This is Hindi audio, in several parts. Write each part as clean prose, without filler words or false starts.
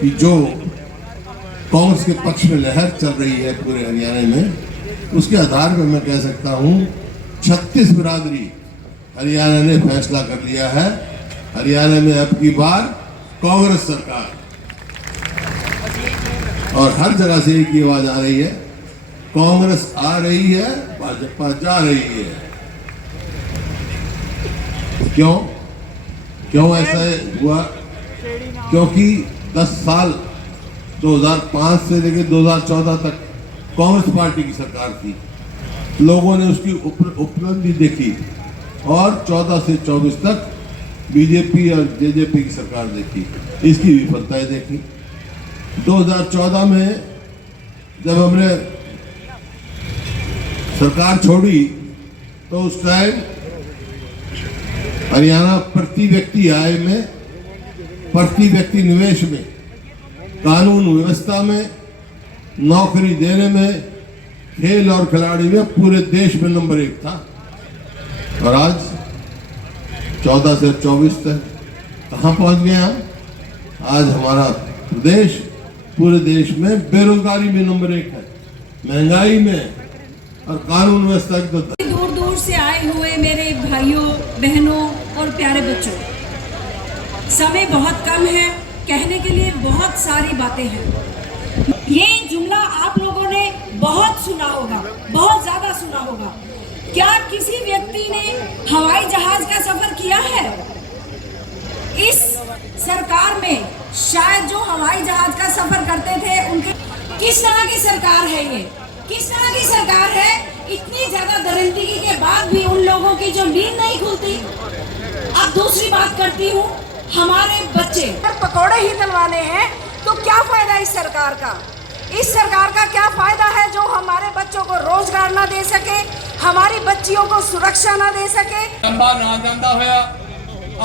कि जो कांग्रेस के पक्ष में लहर चल रही है पूरे हरियाणा में, उसके आधार पर मैं कह सकता हूँ 36 बिरादरी हरियाणा ने फैसला कर लिया है, हरियाणा में अब की बार कांग्रेस सरकार। और हर जगह से एक ही आवाज आ रही है, कांग्रेस आ रही है, भाजपा जा रही है। क्यों ऐसा हुआ? क्योंकि 10 साल 2005 से लेकर 2014 तक कांग्रेस पार्टी की सरकार थी, लोगों ने उसकी उपलब्धि देखी, और 14 से 24 तक बीजेपी और जेजेपी की सरकार देखी, इसकी विफलताएं देखी। 2014 में जब हमने सरकार छोड़ी तो उस टाइम हरियाणा प्रति व्यक्ति आय में, प्रति व्यक्ति निवेश में, कानून व्यवस्था में, नौकरी देने में, खेल और खिलाड़ी में पूरे देश में नंबर 1 था। और आज 14 से 24 तक कहाँ पहुंच गए हम? आज हमारा प्रदेश पूरे देश में बेरोजगारी में नंबर 1 है, महंगाई में और कानून व्यवस्था की तो दूर दूर से आए हुए मेरे भाइयों बहनों और प्यारे बच्चों, समय बहुत कम है, कहने के लिए बहुत सारी बातें हैं। ये जुमला आप लोगों ने बहुत सुना होगा, बहुत ज्यादा सुना होगा। क्या किसी व्यक्ति ने हवाई जहाज का सफर किया है? इस सरकार में शायद जो हवाई जहाज का सफर करते थे उनके, किस तरह की सरकार है ये? किस तरह की सरकार है? इतनी ज्यादा दरिंदगी के बाद भी उन लोगों की जो नींद नहीं खुलती। अब दूसरी बात करती हूँ, हमारे बच्चे पकौड़े ही तलवाने हैं तो क्या फायदा इस सरकार का? इस सरकार का क्या फायदा है जो हमारे बच्चों को रोजगार ना दे सके, हमारी बच्चियों को सुरक्षा ना दे सके। लंबा ना जाता होया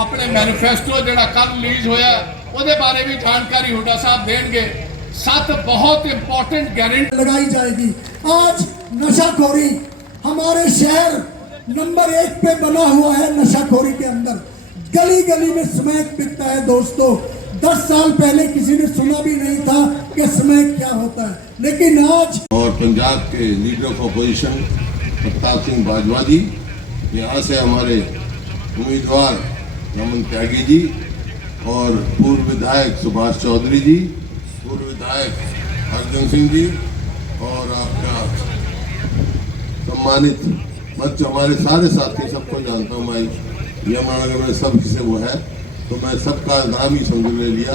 अपने मैनिफेस्टो जेड़ा कल रिलीज होया ਉਹਦੇ बारे भी जानकारी हुड्डा साहब देंगे। 7 बहुत इंपॉर्टेंट गारंटी लगाई जाएगी। आज नशाखोरी हमारे शहर नंबर 1 पे बना हुआ है। नशाखोरी के अंदर गली गली में स्मैक बिकता है। दोस्तों 10 साल पहले किसी ने सुना भी नहीं था कि स्मैक क्या होता है, लेकिन आज। और पंजाब के leader of opposition Pratap Singh Bajwa ji, यहाँ से हमारे उम्मीदवार रमन त्यागी जी, और पूर्व विधायक सुभाष चौधरी जी, पूर्व विधायक अर्जुन सिंह जी, और आपका सम्मानित मंच हमारे सारे साथी, सबको जानता हूँ भाई, यमुनानगर में सब किसे वो है, तो मैं सबका नाम ही समझ ले लिया।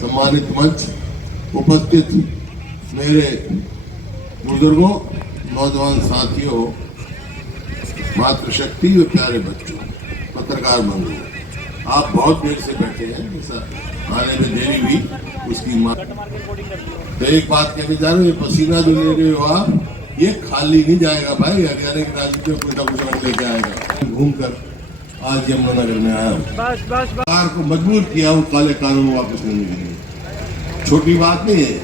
सम्मानित मंच, उपस्थित मेरे बुजुर्गों, नौजवान साथियों, मातृशक्ति व प्यारे बच्चों, पत्रकार बंधुओं, आप बहुत देर से बैठे हैं, आने में देरी हुई उसकी तो एक बात कहने जा रहे हो, ये पसीना जो ले रहे हो आप, ये खाली नहीं जाएगा भाई। हरियाणा की राजनीति में कुछ ना कुछ रंग लेके आएगा। घूमकर आज यमुनानगर में आया हूँ, सरकार को मजबूर किया वो काले कानून वापस लेने के लिए। छोटी बात नहीं है,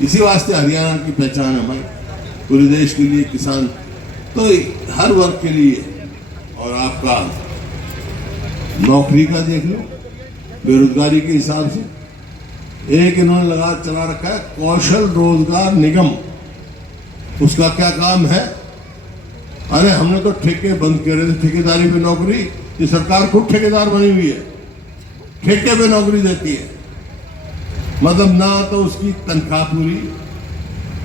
इसी वास्ते हरियाणा की पहचान है भाई, पूरे देश के लिए, किसान तो हर वर्ग के लिए। और आपका नौकरी का देख लो, बेरोजगारी के हिसाब से एक इन्होंने लगा चला रखा है कौशल रोजगार निगम। उसका क्या काम है? अरे हमने तो ठेके बंद करे थे, ठेकेदारी पे नौकरी, ये सरकार खुद ठेकेदार बनी हुई है, ठेके पे नौकरी देती है। मतलब ना तो उसकी तनख्वाह पूरी,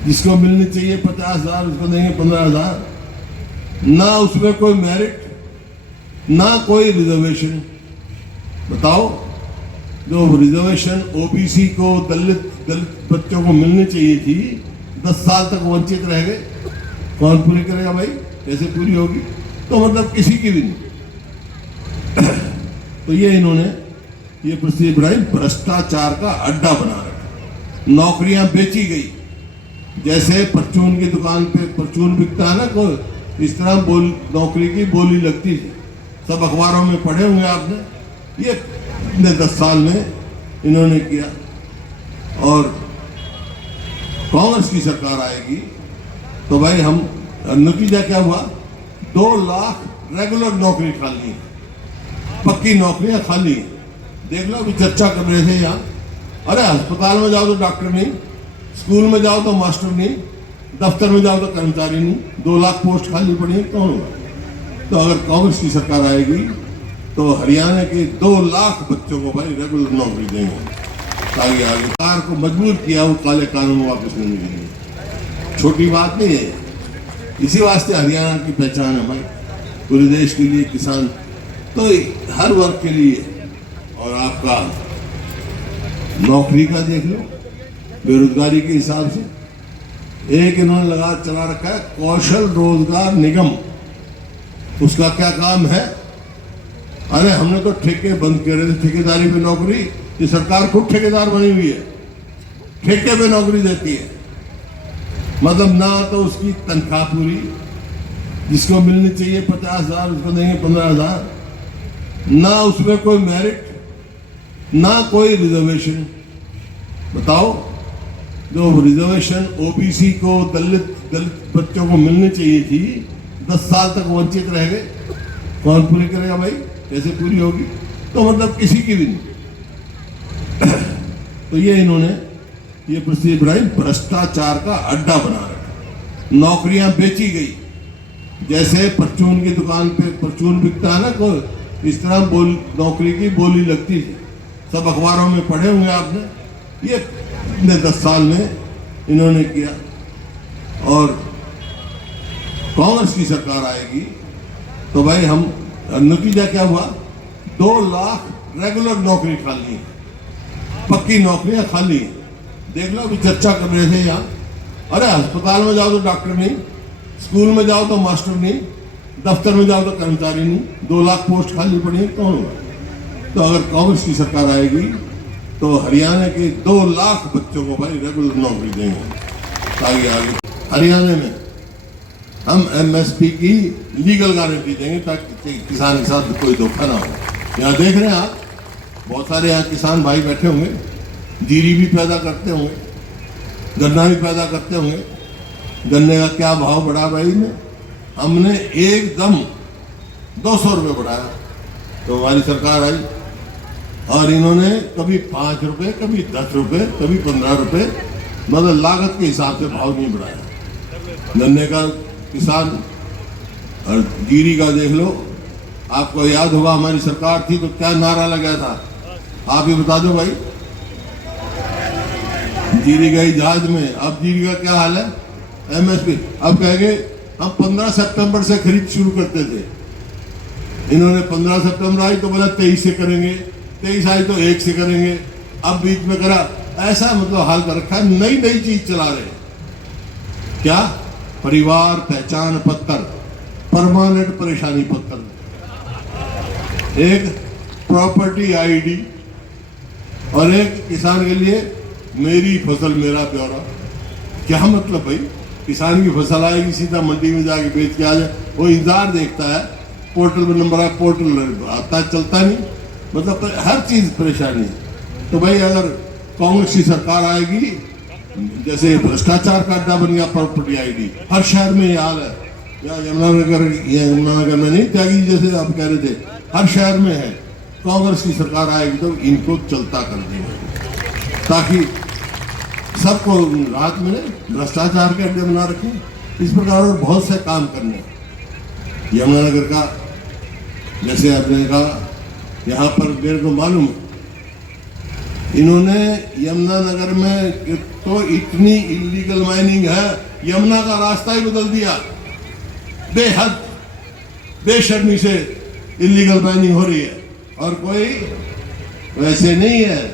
जिसको मिलनी चाहिए 50,000 उसको देंगे 15,000, ना उसमें कोई मेरिट, ना कोई रिजर्वेशन। बताओ, जो रिजर्वेशन ओबीसी को, दलित बच्चों को मिलनी चाहिए थी, 10 साल तक वंचित रह गए। कौन पूरी करेगा भाई? कैसे पूरी होगी? तो मतलब किसी की भी नहीं। तो ये इन्होंने ये परिस्थिति बनाई, भ्रष्टाचार का अड्डा बना रखा। नौकरियां बेची गई, जैसे परचून की दुकान पे परचून बिकता है ना, कोई इस तरह नौकरी की बोली लगती थी। सब अखबारों में पढ़े होंगे आपने। ये 10 साल में इन्होंने किया। और कांग्रेस की सरकार आएगी तो भाई हम, नतीजा क्या हुआ? 2 लाख रेगुलर नौकरी खाली है, पक्की नौकरियां खाली है। देख लो, अभी चर्चा कर रहे थे यहाँ, अरे अस्पताल में जाओ तो डॉक्टर नहीं, स्कूल में जाओ तो मास्टर नहीं, दफ्तर में जाओ तो कर्मचारी नहीं, 2 लाख पोस्ट खाली पड़ी है, कौन होगा? तो अगर कांग्रेस की सरकार आएगी तो हरियाणा के 2 लाख बच्चों को भाई रेगुलर नौकरी देंगे, ताकि आगे सरकार को मजबूर किया वो काले कानून वापस लेने के लिए। छोटी बात नहीं है, इसी वास्ते हरियाणा की पहचान है भाई, पूरे देश के लिए किसान तो हर वर्ग के लिए। और आपका नौकरी का देख लो, बेरोजगारी के हिसाब से एक इन्होंने लगा चला रखा है कौशल रोजगार निगम। उसका क्या काम है? अरे हमने तो ठेके बंद करे थे, ठेकेदारी पे नौकरी, ये सरकार खुद ठेकेदार बनी हुई है, ठेके पे नौकरी देती है। मतलब ना तो उसकी तनख्वाह पूरी जिसको मिलनी चाहिए 50,000 उसको देंगे 15,000, ना उसमें कोई मेरिट, ना कोई रिजर्वेशन। बताओ, जो रिजर्वेशन ओबीसी को, दलित बच्चों को मिलनी चाहिए थी, 10 साल तक वंचित रह गए। कौन पूरी करेगा भाई? कैसे पूरी होगी? तो मतलब किसी की भी नहीं। तो ये इन्होंने ये परिस्थिति बनाई, भ्रष्टाचार का अड्डा बना रखा। नौकरियां बेची गई, जैसे परचून की दुकान पे परचून बिकता है ना, कोई इस तरह नौकरी की बोली लगती थी। सब अखबारों में पढ़े होंगे आपने। ये 10 साल में इन्होंने किया। और कांग्रेस की सरकार आएगी तो भाई हम, नतीजा क्या हुआ? 2 लाख रेगुलर नौकरी खाली है, पक्की नौकरियां खाली हैं। देख लो, अभी चर्चा कर रहे थे यहाँ। अरे अस्पताल में जाओ तो डॉक्टर नहीं, स्कूल में जाओ तो मास्टर नहीं, दफ्तर में जाओ तो कर्मचारी नहीं, 2 लाख पोस्ट खाली पड़ी है, कौन होगा? तो अगर कांग्रेस की सरकार आएगी तो हरियाणा के 2 लाख बच्चों को भाई रेगुलर नौकरी देंगे, ताकि आगे हरियाणा में हम एमएसपी की लीगल गारंटी देंगे, ताकि किसान के साथ कोई धोखा ना हो। यहाँ देख रहे हैं आप, बहुत सारे यहाँ किसान भाई बैठे होंगे, जीरी भी पैदा करते होंगे, गन्ना भी पैदा करते होंगे। गन्ने का क्या भाव बढ़ा भाई ने? हमने एकदम 200 रुपये बढ़ाया। तो हमारी सरकार आई और इन्होंने कभी 5 रुपये, कभी 10 रुपये, कभी 15 रुपये, मतलब लागत के हिसाब से भाव नहीं बढ़ाया। गन्ने का किसान और जीरी का देख लो। आपको याद होगा, हमारी सरकार थी तो क्या नारा लगा था, आप ही बता दो भाई। जीरी गई जहाज में, अब जीरी का क्या हाल है? एमएसपी अब कहेंगे हम 15 सितंबर से खरीद शुरू करते थे। इन्होंने 15 सितंबर आई तो बोला 23 से करेंगे, 23 आई तो 1 से करेंगे, अब बीच में करा। ऐसा मतलब हाल कर रखा है, नई नई चीज चला रहे। क्या? परिवार पहचान पत्र, परमानेंट परेशानी पत्र, एक प्रॉपर्टी आईडी और एक किसान के लिए मेरी फसल मेरा ब्यौरा। क्या मतलब भाई? किसान की फसल आएगी, सीधा मंडी में जाके बेच के आ जाए, वो इंतजार देखता है, पोर्टल में नंबर है, पोर्टल आता चलता नहीं, मतलब हर चीज परेशानी है। तो भाई अगर कांग्रेस की सरकार आएगी, जैसे भ्रष्टाचार का अड्डा बन गया प्रॉपर्टी आईडी, हर शहर में ये हाल है। यमुनानगर में नहीं, त्यागी जैसे आप कह रहे थे, हर शहर में है। कांग्रेस की सरकार आएगी तो इनको चलता कर देंगे, ताकि सबको राहत मिले, भ्रष्टाचार के अड्डे बना रखें। इस प्रकार और बहुत से काम करने। यमुनानगर का जैसे आपने कहा, यहाँ पर मेरे को मालूम है इन्होंने यमुनानगर में तो इतनी इलीगल माइनिंग है, यमुना का रास्ता ही बदल दिया। बेहद बेशर्मी से इलीगल माइनिंग हो रही है और कोई वैसे नहीं है।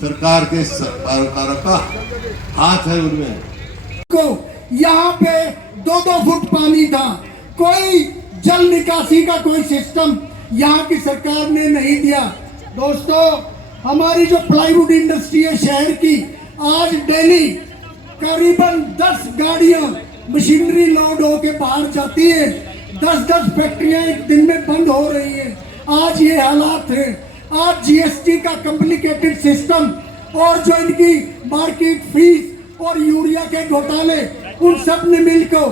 सरकार के सरकार का हाथ है उनमें। को यहाँ पे 2-2 फुट पानी था, कोई जल निकासी का कोई सिस्टम यहाँ की सरकार ने नहीं दिया। दोस्तों, हमारी जो प्लाईवुड इंडस्ट्री है शहर की, आज डेली करीबन 10 गाड़ियां मशीनरी लोड होके बाहर जाती है, 10-10 फैक्ट्रियां एक दिन में बंद हो रही है। आज ये हालात है। आज जीएसटी का कॉम्प्लिकेटेड सिस्टम और जो इनकी मार्केट फीस और यूरिया के घोटाले, उन सब ने मिलकर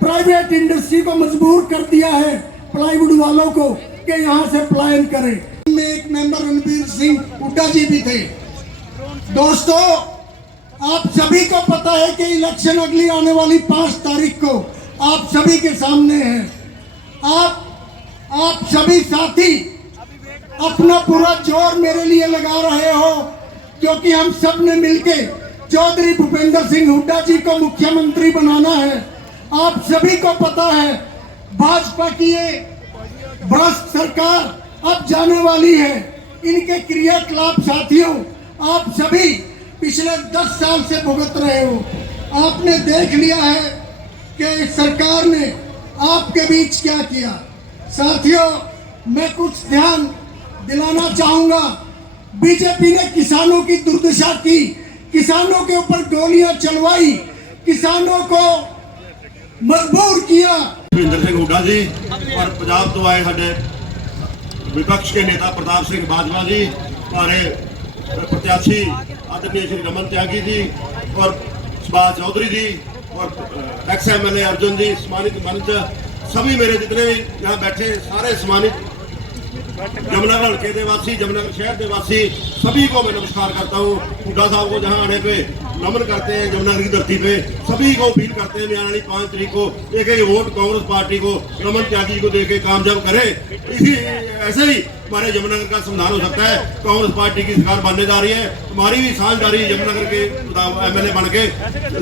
प्राइवेट इंडस्ट्री को मजबूर कर दिया है, प्लाईवुड वालों को, कि यहाँ से पलायन करें। में एक मेंबर रणबीर सिंह हुड्डा जी भी थे। दोस्तों, आप सभी को पता है कि इलेक्शन अगली आने वाली 5 तारीख को आप सभी के सामने है। आप सभी साथी अपना पूरा जोर मेरे लिए लगा रहे हो, क्योंकि हम सब ने मिलके चौधरी भूपेंद्र सिंह हुड्डा जी को मुख्यमंत्री बनाना है। आप सभी को पता है भाजपा की ये भ्रष्ट सरकार अब जाने वाली है। इनके क्रियाकलाप साथियों आप सभी पिछले 10 साल से भुगत रहे हो। आपने देख लिया है कि सरकार ने आपके बीच क्या किया। साथियों, मैं कुछ ध्यान दिलाना चाहूंगा। बीजेपी ने किसानों की दुर्दशा की, किसानों के ऊपर गोलियां चलवाई, किसानों को मजबूर किया। भूपेंद्र सिंह हुड्डा जी और पंजाब तो आए साडे विपक्ष के नेता प्रताप सिंह बाजवा जी, हमारे प्रत्याशी आदरणीय श्री रमन त्यागी जी और सुभाष चौधरी जी और एक्स MLA अर्जुन जी, सम्मानित मंच, सभी मेरे जितने भी यहाँ बैठे सारे सम्मानित जमुनानगर हल्के के वासी, जमुनानगर शहर के वासी, सभी को मैं नमस्कार करता हूँ। हुड्डा साहब को जहाँ आने पे नमन करते हैं, जमुनानगर की धरती पे सभी को अपील करते हैं आने वाली 5 तारीख को एक वोट कांग्रेस पार्टी को, रमन त्यागी को देके कामयाब करे। इसी ऐसे ही हमारे जमुनानगर का समाधान हो सकता है। कांग्रेस पार्टी की सरकार बनने जा रही है, हमारी भी साझेदारी जमुनानगर के MLA बन के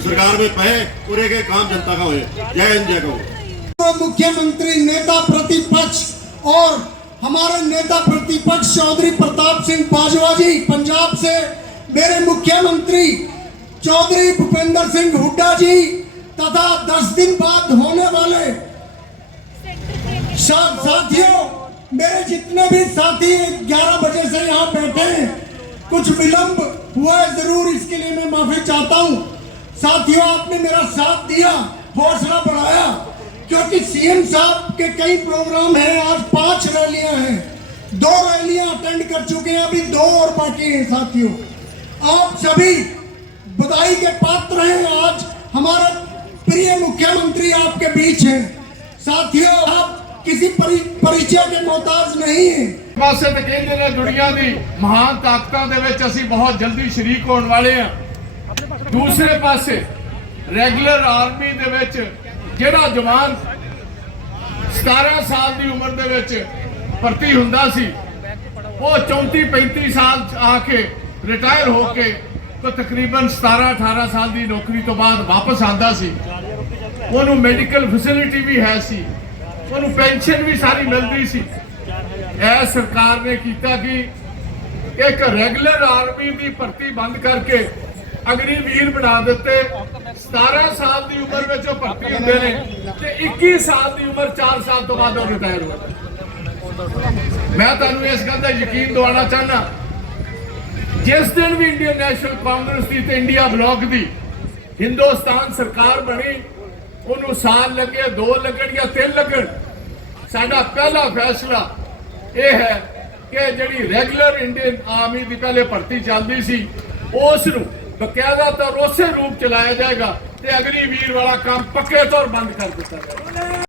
सरकार में पे और एक काम जनता का हो। जय हिंद, जय गौ। मुख्यमंत्री, नेता प्रतिपक्ष और हमारे नेता प्रतिपक्ष चौधरी प्रताप सिंह बाजवा जी पंजाब से, मेरे मुख्यमंत्री चौधरी भूपेंद्र सिंह हुड्डा जी तथा 10 दिन बाद होने वाले साथियों, मेरे जितने भी साथी 11 बजे से यहाँ बैठे हैं, कुछ विलंब हुआ है जरूर, इसके लिए मैं माफी चाहता हूँ। साथियों, आपने मेरा साथ दिया, हौसला बढ़ाया, क्योंकि सीएम साहब के कई प्रोग्राम हैं। आज 5 रैलियां हैं, 2 रैलियां अटेंड कर चुके हैं, अभी 2 और बाकी हैं। साथियों, आप सभी बधाई के पात्र हैं। आज हमारे प्रिय मुख्यमंत्री आपके बीच हैं। साथियों, आप किसी परिचय के मोहताज नहीं है। पासे तो कहते हैं दुनिया की महान ताकतां दे विच असीं बहुत जल्दी शरीक होने वाले हैं। दूसरे पासे रेगुलर आर्मी दे विच ਜਿਹੜਾ जवान 17 साल की उम्र दे विच भर्ती हुंदा सी, वो 34-35 साल आके रिटायर होके तो तकरीबन 17-18 साल की नौकरी तो बाद वापस आंदा सी। उन्होंने मेडिकल फैसिलिटी भी है सी, उन्होंने पेंशन भी सारी मिलती सी। यह सरकार ने किया कि एक रेगुलर आर्मी की भर्ती बंद करके अग्निवीर बना दिते। 17 साल की उम्र में भर्ती होंगे ने, 21 साल की उम्र 4 साल तो बाद रिटायर हो। मैं तुहानू इस गल का यकीन दिवाना चाहना, जिस दिन भी इंडियन नेशनल कांग्रेस की ते इंडिया ब्लॉक की हिंदुस्तान सरकार बनी, उन्होंने साल लगे, 2 लगन या 3 लगन, साडा पहला फैसला यह है कि जिहड़ी रेगुलर इंडियन आर्मी की पहले भर्ती चलती सी, उसनूं बकायदा तौर उसे रूप चलाया जाएगा, अग्निवीर वाला काम पक्के तौर बंद कर दिया जाएगा।